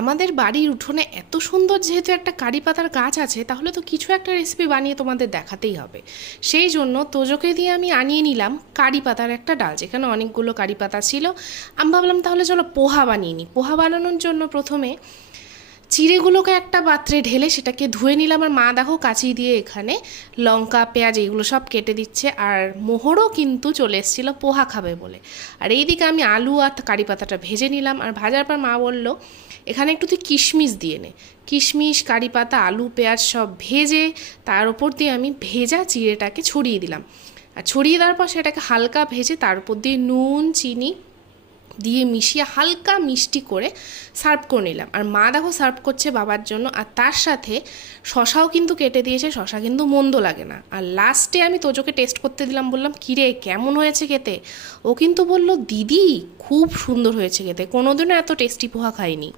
আমাদের বাড়ির উঠোনে এত সুন্দর যেহেতু একটা কারি পাতার গাছ আছে, তাহলে তো কিছু একটা রেসিপি বানিয়ে তোমাদের দেখাতেই হবে। সেই জন্য তোজোকে দিয়ে আমি আনিয়ে নিলাম কারি পাতার একটা ডাল, যেখানে অনেকগুলো কারি পাতা ছিল। আমি ভাবলাম তাহলে চলো পোহা বানিয়ে নিই। পোহা বানানোর জন্য প্রথমে চিড়েগুলোকে একটা পাত্রে ঢেলে সেটাকে ধুয়ে নিলাম। আর মা দেখো কাঁচি দিয়ে এখানে লঙ্কা পেঁয়াজ এগুলো সব কেটে দিচ্ছে। আর মোহরও কিন্তু চলে এসেছিলো পোহা খাবে বলে। আর এইদিকে আমি আলু আর কারি পাতাটা ভেজে নিলাম। আর ভাজার পর মা বলল এখানে একটু তুই কিশমিশ দিয়ে নে। কিশমিশ, কারি পাতা, আলু, পেঁয়াজ সব ভেজে তার উপর দিয়ে আমি ভেজা চিড়েটাকে ছড়িয়ে দিলাম। আর ছড়িয়ে দেওয়ার পর সেটাকে হালকা ভেজে তার উপর দিয়ে নুন চিনি দিয়ে মিশিয়ে হালকা মিষ্টি করে সার্ভ করে নিলাম। আর মা দেখো সার্ভ করছে বাবার জন্য। আর তার সাথে শশাও কিন্তু কেটে দিয়েছে, শশা কিন্তু মন্দ লাগে না। আর লাস্টে আমি তোজোকে টেস্ট করতে দিলাম, বললাম কিরে কেমন হয়েছে খেতে। ও কিন্তু বলল দিদি খুব সুন্দর হয়েছে খেতে, কোনোদিনও এত টেস্টি পোহা খাইনি।